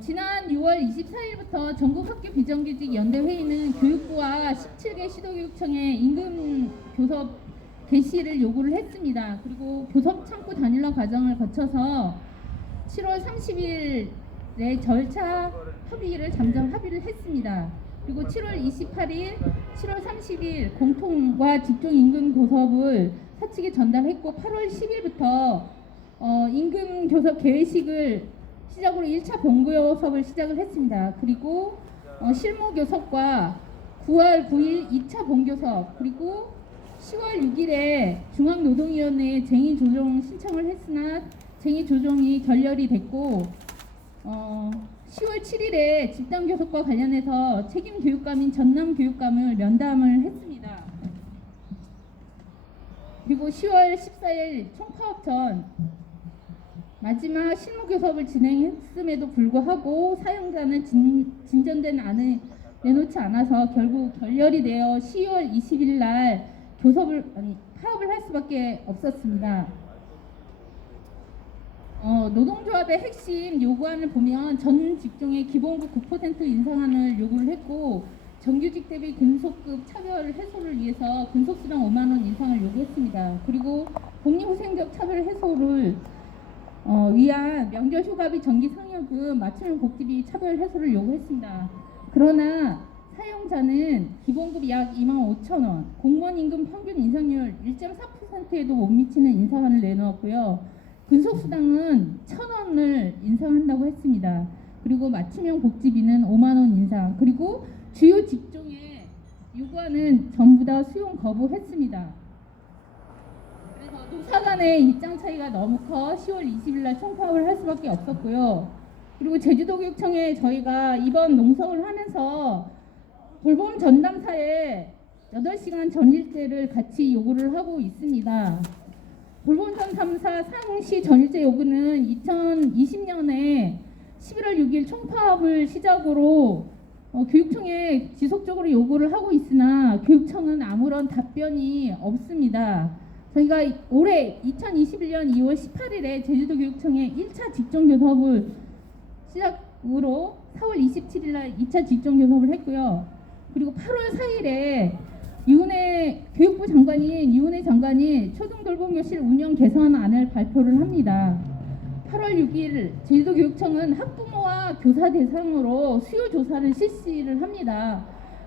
지난 6월 24일부터 전국학교 비정규직 연대회의는 교육부와 17개 시도교육청에 임금 교섭 개시를 요구를 했습니다. 그리고 교섭 창구 단일화 과정을 거쳐서 7월 30일에 절차 협의를 잠정 합의를 했습니다. 그리고 7월 28일, 7월 30일 공통과 직종 임금 교섭을 사측에 전달했고 8월 10일부터 임금 교섭 개회식을 시작으로 1차 본교섭을 시작을 했습니다. 그리고 실무 교섭과 9월 9일 2차 본교섭, 그리고 10월 6일에 중앙노동위원회에 쟁의 조정 신청을 했으나 쟁의 조정이 결렬이 됐고 10월 7일에 집단 교섭과 관련해서 책임 교육감인 전남 교육감을 면담을 했습니다. 그리고 10월 14일 총파업 전 마지막 실무 교섭을 진행했음에도 불구하고 사용자는 진전된 안을 내놓지 않아서 결국 결렬이 되어 10월 20일 날 파업을 할 수밖에 없었습니다. 노동조합의 핵심 요구안을 보면 전 직종의 기본급 9% 인상안을 요구를 했고 정규직 대비 근속급 차별 해소를 위해서 근속수당 5만 원 인상을 요구했습니다. 그리고 복리후생적 차별 해소를 위한 명절휴가비 정기상여금 맞춤형 복지비 차별 해소를 요구했습니다. 그러나 사용자는 기본급 약 25,000원, 공무원 임금 평균 인상률 1.4%에도 못 미치는 인상안을 내놓았고요. 근속수당은 1,000원을 인상한다고 했습니다. 그리고 맞춤형 복지비는 5만 원 인상, 그리고 주요 직종의 요구안은 전부 다 수용 거부했습니다. 노사 간의 입장 차이가 너무 커 10월 20일 날 총파업을 할 수밖에 없었고요. 그리고 제주도교육청에 저희가 이번 농성을 하면서 돌봄 전담사에 8시간 전일제를 같이 요구를 하고 있습니다. 돌봄 전담사 상시 전일제 요구는 2020년에 11월 6일 총파업을 시작으로 교육청에 지속적으로 요구를 하고 있으나 교육청은 아무런 답변이 없습니다. 저희가 올해 2021년 2월 18일에 제주도교육청에 1차 직종교섭을 시작으로 4월 27일 날 2차 직종교섭을 했고요. 그리고 8월 4일에 교육부 장관인 유은혜 장관이 초등돌봄교실 운영 개선안을 발표를 합니다. 8월 6일 제주도교육청은 학부모와 교사 대상으로 수요 조사를 실시를 합니다.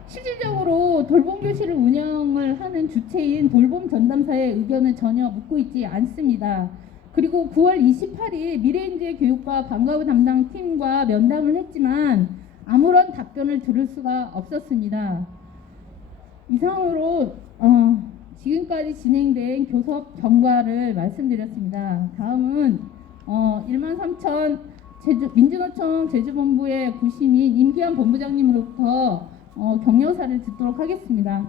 실질적으로 돌봄교실을 운영을 하는 주체인 돌봄 전담사의 의견은 전혀 묻고 있지 않습니다. 그리고 9월 28일 미래인재 교육과 방과후 담당팀과 면담을 했지만 아무런 답변을 들을 수가 없었습니다. 이상으로 지금까지 진행된 교섭 경과를 말씀드렸습니다. 다음은 13,000 민주노총 제주본부의 부심인 임기환 본부장님으로부터 격려사를 듣도록 하겠습니다.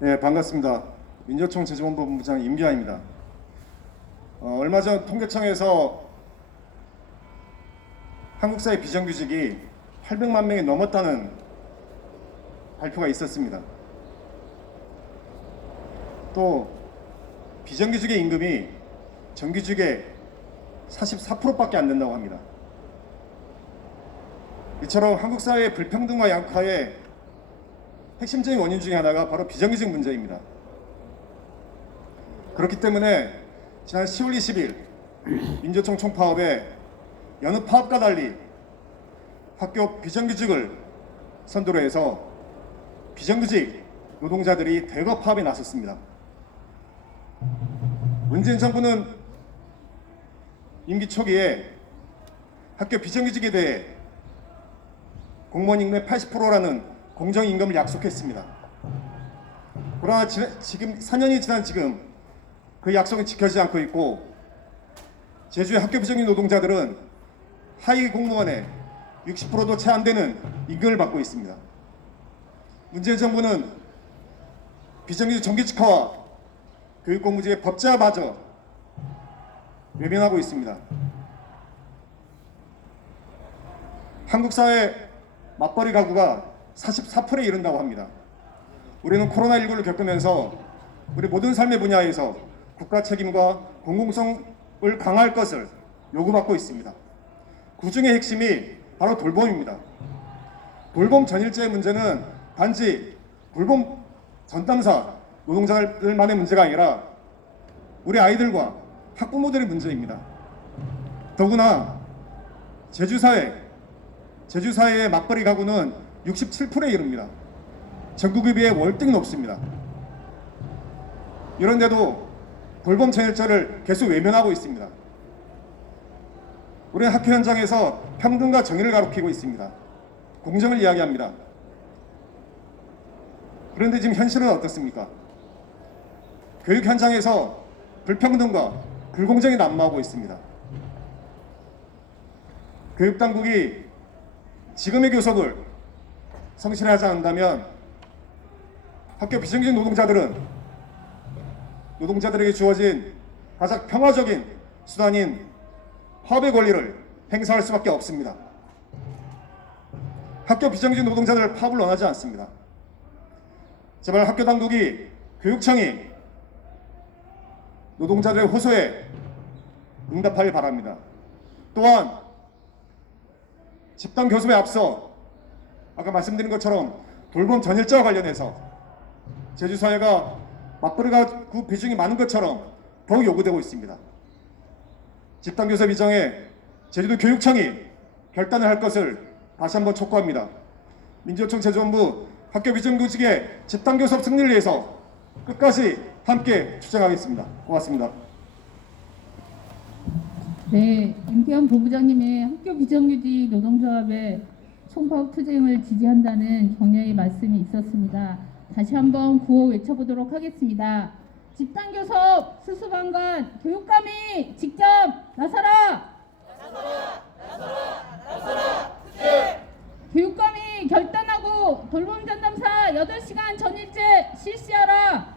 네, 반갑습니다. 민주노총 제주본부 본부장 임기환입니다. 얼마 전 통계청에서 한국 사회 비정규직이 800만 명이 넘었다는 발표가 있었습니다. 또 비정규직의 임금이 정규직의 44%밖에 안 된다고 합니다. 이처럼 한국 사회의 불평등과 양극화의 핵심적인 원인 중에 하나가 바로 비정규직 문제입니다. 그렇기 때문에 지난 10월 20일 민주노총 총파업에 여느 파업과 달리 학교 비정규직을 선두로 해서 비정규직 노동자들이 대거 파업에 나섰습니다. 문재인 정부는 임기 초기에 학교 비정규직에 대해 공무원 임금의 80%라는 공정임금을 약속했습니다. 그러나 지금 4년이 지난 지금 그 약속은 지켜지지 않고 있고 제주의 학교 비정규직 노동자들은 하위 공무원의 60%도 채 안 되는 임금을 받고 있습니다. 문재인 정부는 비정규직 정규직화와 교육공무직의 법제화마저 외면하고 있습니다. 한국 사회 맞벌이 가구가 44%에 이른다고 합니다. 우리는 코로나19를 겪으면서 우리 모든 삶의 분야에서 국가 책임과 공공성을 강화할 것을 요구받고 있습니다. 그 중의 핵심이 바로 돌봄입니다. 돌봄 전일제의 문제는 단지 돌봄 전담사 노동자들만의 문제가 아니라 우리 아이들과 학부모들의 문제입니다. 더구나 제주사회의 맞벌이 가구는 67%에 이릅니다. 전국에 비해 월등 높습니다. 이런데도 돌봄 전일제를 계속 외면하고 있습니다. 우리는 학교 현장에서 평등과 정의를 가리키고 있습니다. 공정을 이야기합니다. 그런데 지금 현실은 어떻습니까? 교육 현장에서 불평등과 불공정이 난무하고 있습니다. 교육당국이 지금의 교섭을 성실히 하지 않는다면 학교 비정규직 노동자들에게 주어진 가장 평화적인 수단인 화합의 권리를 행사할 수밖에 없습니다. 학교 비정규직 노동자들 파업을 원하지 않습니다. 제발 학교 당국이 교육청이 노동자들의 호소에 응답하길 바랍니다. 또한 집단 교섭에 앞서 아까 말씀드린 것처럼 돌봄 전일제와 관련해서 제주사회가 맞벌이 가구 비중이 많은 것처럼 더욱 요구되고 있습니다. 집단 교섭 이정에 제주도 교육청이 결단을 할 것을 다시 한번 촉구합니다. 민주노총 제주본부 학교 비정규직의 집단 교섭 승리를 위해서 끝까지 함께 투쟁하겠습니다. 고맙습니다. 네, 임태현 본부장님의 학교 비정규직 노동조합의 총파업 투쟁을 지지한다는 격려의 말씀이 있었습니다. 다시 한번 구호 외쳐보도록 하겠습니다. 집단교섭 수수방관 교육감이 직접 나서라! 교육감이 결단하고 돌봄 전담사 8시간 전일제 실시하라!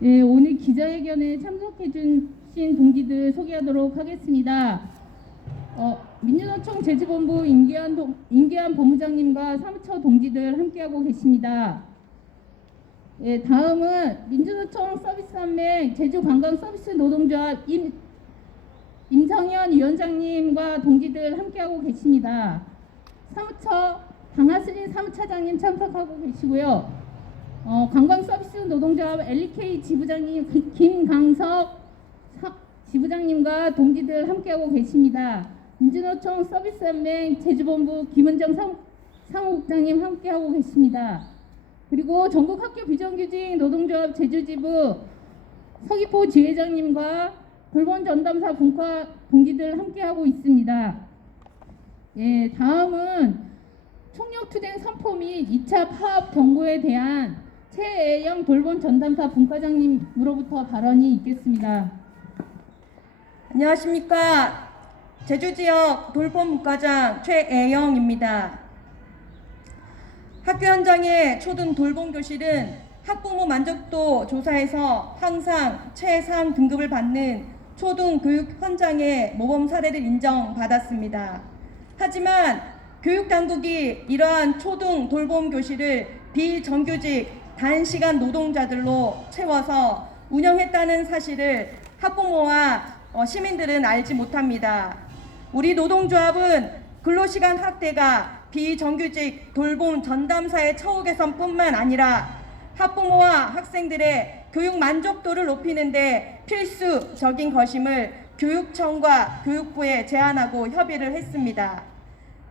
예, 오늘 기자회견에 참석해 주신 동지들 소개하도록 하겠습니다. 민주노총 제주본부 임기한 본부장님과 사무처 동지들 함께하고 계십니다. 예, 다음은 민주노총 서비스연맹 제주관광서비스 노동조합 임성현 위원장님과 동지들 함께하고 계십니다. 사무처 강하슬린 사무차장님 참석하고 계시고요. 관광서비스 노동조합 LK 지부장님 김강석 지부장님과 동지들 함께하고 계십니다. 민주노총 서비스연맹 제주본부 김은정 사무국장님 함께하고 계십니다. 그리고 전국학교 비정규직 노동조합 제주지부 서귀포 지회장님과 돌봄 전담사 분과 동지들 함께하고 있습니다. 예, 다음은 총력투쟁 선포 및 2차 파업 경고에 대한 최애영 돌봄 전담사 분과장님으로부터 발언이 있겠습니다. 안녕하십니까. 제주지역 돌봄과장 최애영입니다. 학교 현장의 초등 돌봄교실은 학부모 만족도 조사에서 항상 최상 등급을 받는 초등 교육 현장의 모범 사례를 인정받았습니다. 하지만 교육당국이 이러한 초등 돌봄교실을 비정규직 단시간 노동자들로 채워서 운영했다는 사실을 학부모와 시민들은 알지 못합니다. 우리 노동조합은 근로시간 확대가 비정규직 돌봄 전담사의 처우 개선뿐만 아니라 학부모와 학생들의 교육 만족도를 높이는 데 필수적인 것임을 교육청과 교육부에 제안하고 협의를 했습니다.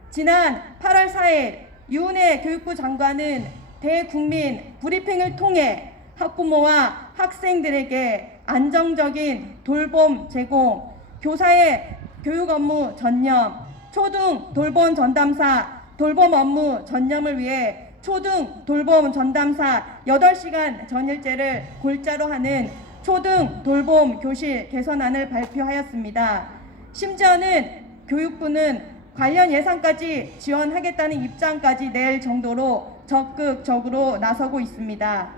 지난 8월 4일 유은혜 교육부 장관은 대국민 브리핑을 통해 학부모와 학생들에게 안정적인 돌봄 제공, 교사의 교육 업무 전념, 초등 돌봄 전담사 돌봄 업무 전념을 위해 초등 돌봄 전담사 8시간 전일제를 골자로 하는 초등 돌봄 교실 개선안을 발표하였습니다. 심지어는 교육부는 관련 예산까지 지원하겠다는 입장까지 낼 정도로 적극적으로 나서고 있습니다.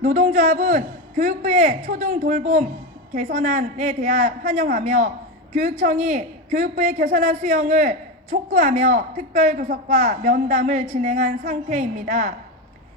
노동조합은 교육부의 초등 돌봄 개선안에 대해 환영하며 교육청이 교육부의 개선안 수용을 촉구하며 특별교섭과 면담을 진행한 상태입니다.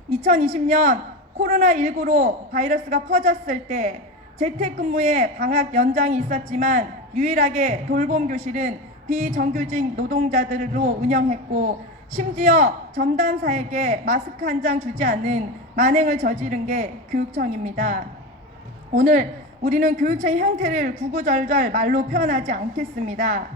2020년 코로나19로 바이러스가 퍼졌을 때 재택근무에 방학 연장이 있었지만 유일하게 돌봄교실은 비정규직 노동자들로 운영했고 심지어 전담사에게 마스크 한 장 주지 않는 만행을 저지른 게 교육청입니다. 오늘 우리는 교육청의 형태를 구구절절 말로 표현하지 않겠습니다.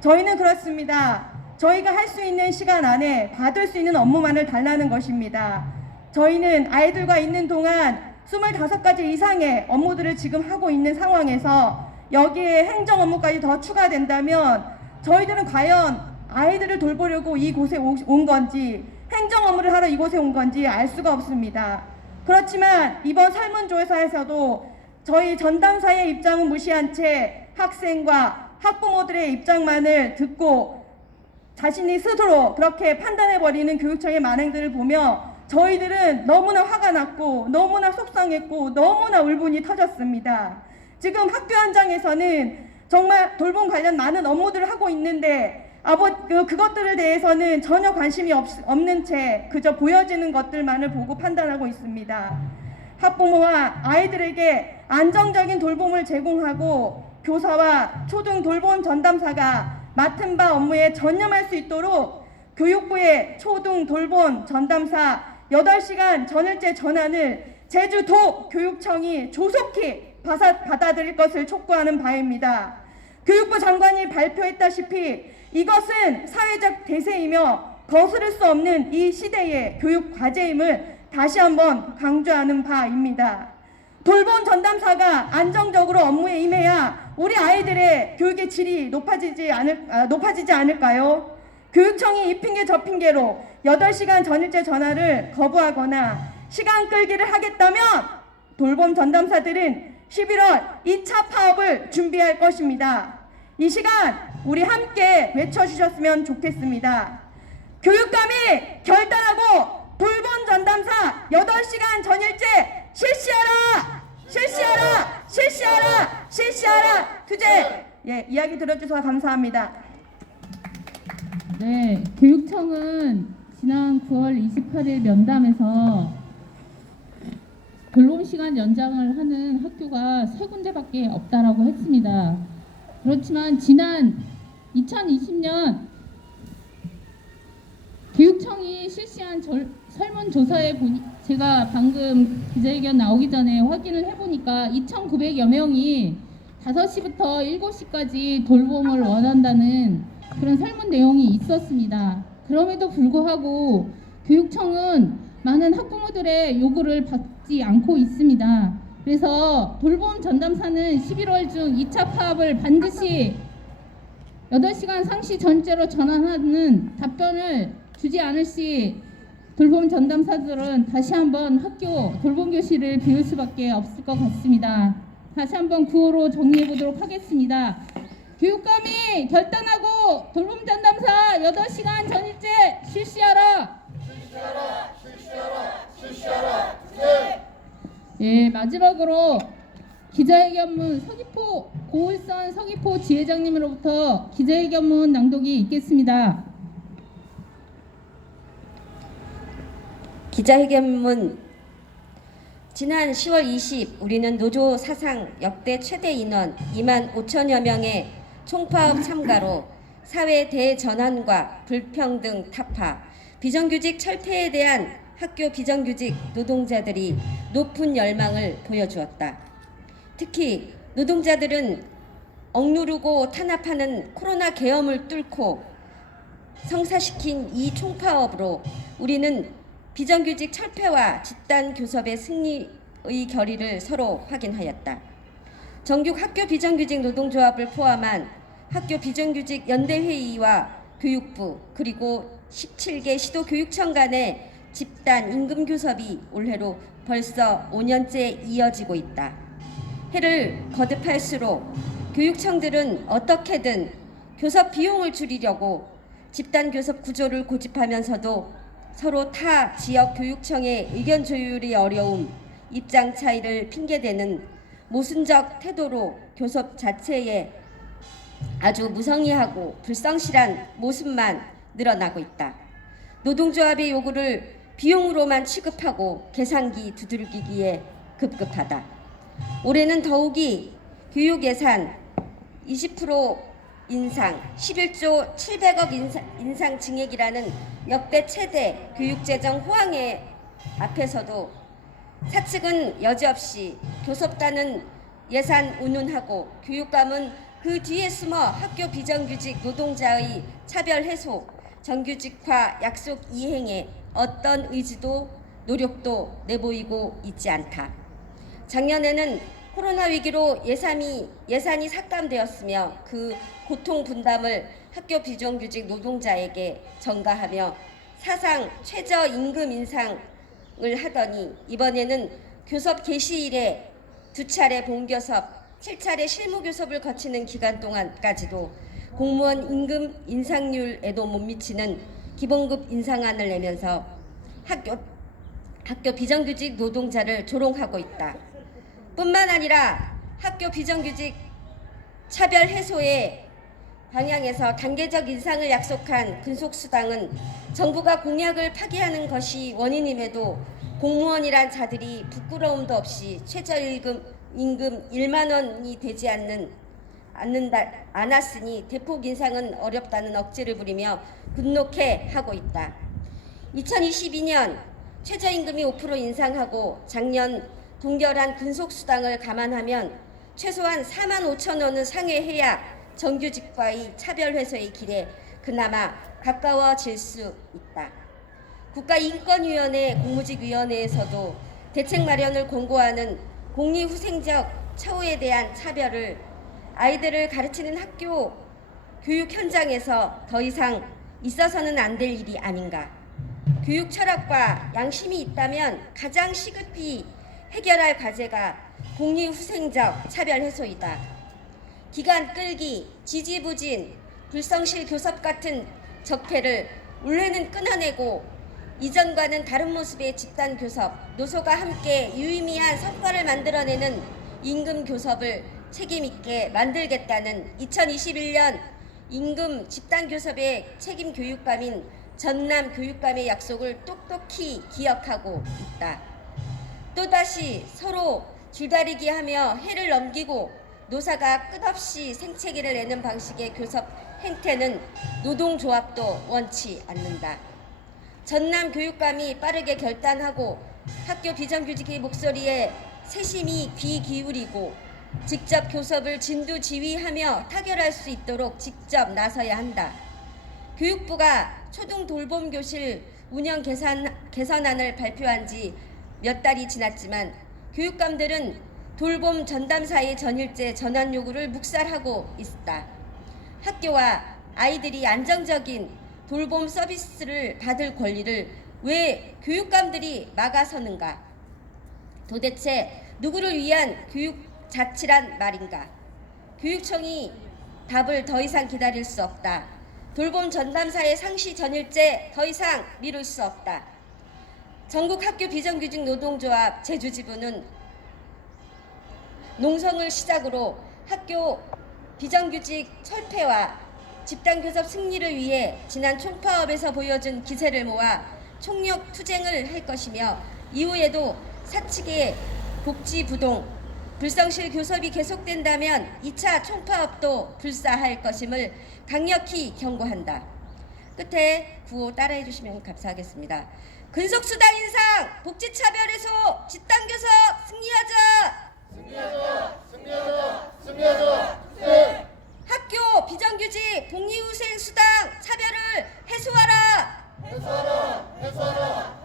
저희는 그렇습니다. 저희가 할 수 있는 시간 안에 받을 수 있는 업무만을 달라는 것입니다. 저희는 아이들과 있는 동안 25가지 이상의 업무들을 지금 하고 있는 상황에서 여기에 행정 업무까지 더 추가된다면 저희들은 과연 아이들을 돌보려고 이곳에 온 건지 행정 업무를 하러 이곳에 온 건지 알 수가 없습니다. 그렇지만 이번 설문조사에서도 저희 전담사의 입장은 무시한 채 학생과 학부모들의 입장만을 듣고 자신이 스스로 그렇게 판단해버리는 교육청의 만행들을 보며 저희들은 너무나 화가 났고 너무나 속상했고 너무나 울분이 터졌습니다. 지금 학교 현장에서는 정말 돌봄 관련 많은 업무들을 하고 있는데 그것들에 대해서는 전혀 관심이 없는 채 그저 보여지는 것들만을 보고 판단하고 있습니다. 학부모와 아이들에게 안정적인 돌봄을 제공하고 교사와 초등 돌봄 전담사가 맡은 바 업무에 전념할 수 있도록 교육부의 초등 돌봄 전담사 8시간 전일제 전환을 제주도 교육청이 조속히 받아들일 것을 촉구하는 바입니다. 교육부 장관이 발표했다시피 이것은 사회적 대세이며 거스를 수 없는 이 시대의 교육 과제임을 다시 한번 강조하는 바입니다. 돌봄 전담사가 안정적으로 업무에 임해야 우리 아이들의 교육의 질이 높아지지 않을까요? 교육청이 이 핑계 저 핑계로 8시간 전일제 전화를 거부하거나 시간 끌기를 하겠다면 돌봄 전담사들은 11월 2차 파업을 준비할 것입니다. 이 시간 우리 함께 외쳐주셨으면 좋겠습니다. 교육감이 결단하고 돌봄 전담사 8시간 전일제 실시하라! 실시하라! 실시하라! 실시하라! 투쟁! 이야기 들어주셔서 감사합니다. 네, 교육청은 지난 9월 28일 면담에서 돌봄 시간 연장을 하는 학교가 3군데밖에 없다라고 했습니다. 그렇지만 지난 2020년 교육청이 실시한 설문조사에 보니 제가 방금 기자회견 나오기 전에 확인을 해보니까 2,900여 명이 5시부터 7시까지 돌봄을 원한다는 그런 설문 내용이 있었습니다. 그럼에도 불구하고 교육청은 많은 학부모들의 요구를 받지 않고 있습니다. 그래서 돌봄 전담사는 11월 중 2차 파업을 반드시 8시간 상시 전제로 전환하는 답변을 주지 않을 시 돌봄 전담사들은 다시 한번 학교 돌봄 교실을 비울 수밖에 없을 것 같습니다. 다시 한번 구호로 정리해 보도록 하겠습니다. 교육감이 결단하고 돌봄 전담사 8시간 전일제 실시하라. 실시하라. 네, 마지막으로 기자회견문 서귀포 고을선 서귀포 지회장님으로부터 기자회견문 낭독이 있겠습니다. 기자회견문 지난 10월 20 우리는 노조 사상 역대 최대 인원 2만 5천여 명의 총파업 참가로 사회 대전환과 불평등 타파, 비정규직 철폐에 대한 학교 비정규직 노동자들이 높은 열망을 보여주었다. 특히 노동자들은 억누르고 탄압하는 코로나 계엄을 뚫고 성사시킨 이 총파업으로 우리는 비정규직 철폐와 집단 교섭의 승리의 결의를 서로 확인하였다. 전국 학교 비정규직 노동조합을 포함한 학교 비정규직 연대회의와 교육부 그리고 17개 시도교육청 간의 집단 임금 교섭이 올해로 벌써 5년째 이어지고 있다. 해를 거듭할수록 교육청들은 어떻게든 교섭 비용을 줄이려고 집단 교섭 구조를 고집하면서도 서로 타 지역 교육청의 의견 조율이 어려움, 입장 차이를 핑계대는 모순적 태도로 교섭 자체에 아주 무성의하고 불성실한 모습만 늘어나고 있다. 노동조합의 요구를 비용으로만 취급하고 계산기 두들기기에 급급하다. 올해는 더욱이 교육 예산 20% 인상, 11조 700억 인상 증액이라는 역대 최대 교육재정 호황의 앞에서도 사측은 여지없이 교섭단은 예산 운운하고 교육감은 그 뒤에 숨어 학교 비정규직 노동자의 차별 해소, 정규직화 약속 이행에 어떤 의지도 노력도 내보이고 있지 않다. 작년에는 코로나 위기로 예산이 삭감되었으며 그 고통 분담을 학교 비정규직 노동자에게 전가하며 사상 최저임금 인상을 하더니 이번에는 교섭 개시 이래 2차례 본교섭, 7차례 실무교섭을 거치는 기간 동안까지도 공무원 임금 인상률에도 못 미치는 기본급 인상안을 내면서 학교 비정규직 노동자를 조롱하고 있다. 뿐만 아니라 학교 비정규직 차별 해소의 방향에서 단계적 인상을 약속한 근속수당은 정부가 공약을 파기하는 것이 원인임에도 공무원이란 자들이 부끄러움도 없이 최저임금 1만 원이 되지 않았으니 대폭 인상은 어렵다는 억지를 부리며 분노케 하고 있다. 2022년 최저임금이 5% 인상하고 작년 동결한 근속수당을 감안하면 최소한 4만 5천 원은 상회해야 정규직과의 차별 해소의 길에 그나마 가까워질 수 있다. 국가인권위원회 공무직위원회에서도 대책 마련을 권고하는 공리후생적 처우에 대한 차별을 아이들을 가르치는 학교 교육 현장에서 더 이상 있어서는 안 될 일이 아닌가. 교육 철학과 양심이 있다면 가장 시급히 해결할 과제가 공리후생적 차별 해소이다. 기간 끌기, 지지부진, 불성실 교섭 같은 적폐를 올해는 끊어내고 이전과는 다른 모습의 집단 교섭, 노소가 함께 유의미한 성과를 만들어내는 임금 교섭을 책임있게 만들겠다는 2021년 임금 집단 교섭의 책임 교육감인 전남 교육감의 약속을 똑똑히 기억하고 있다. 또다시 서로 줄다리기 하며 해를 넘기고 노사가 끝없이 생채기를 내는 방식의 교섭 행태는 노동조합도 원치 않는다. 전남 교육감이 빠르게 결단하고 학교 비정규직의 목소리에 세심히 귀 기울이고 직접 교섭을 진두지휘하며 타결할 수 있도록 직접 나서야 한다. 교육부가 초등 돌봄 교실 운영 개선안을 발표한 지 몇 달이 지났지만 교육감들은 돌봄 전담사의 전일제 전환 요구를 묵살하고 있다. 학교와 아이들이 안정적인 돌봄 서비스를 받을 권리를 왜 교육감들이 막아서는가? 도대체 누구를 위한 교육 자치란 말인가? 교육청이 답을 더 이상 기다릴 수 없다. 돌봄 전담사의 상시 전일제 더 이상 미룰 수 없다. 전국 학교 비정규직 노동조합 제주지부는 농성을 시작으로 학교 비정규직 철폐와 집단교섭 승리를 위해 지난 총파업에서 보여준 기세를 모아 총력 투쟁을 할 것이며 이후에도 사측의 복지부동, 불성실 교섭이 계속된다면 2차 총파업도 불사할 것임을 강력히 경고한다. 끝에 구호 따라해 주시면 감사하겠습니다. 근속수당 인상, 복지차별 해소, 집단교섭 승리하자! 승리하자! 네. 학교 비정규직 복리후생 수당 차별을 해소하라!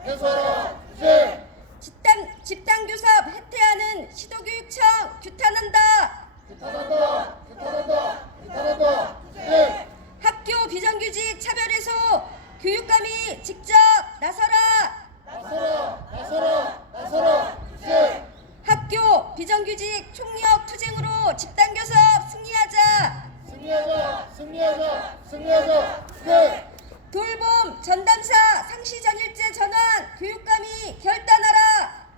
해소하라! 네. 집단교섭 해태하는 시도교육청 규탄한다! 네. 학교 비정규직 차별 해소 교육감이 직접 나서라! 네. 학교 비정규직 총력 투쟁으로 집단교섭 승리하자! 승리하자! 네. 돌봄 전담사 상시 전일제 전환 교육감이 결단하라!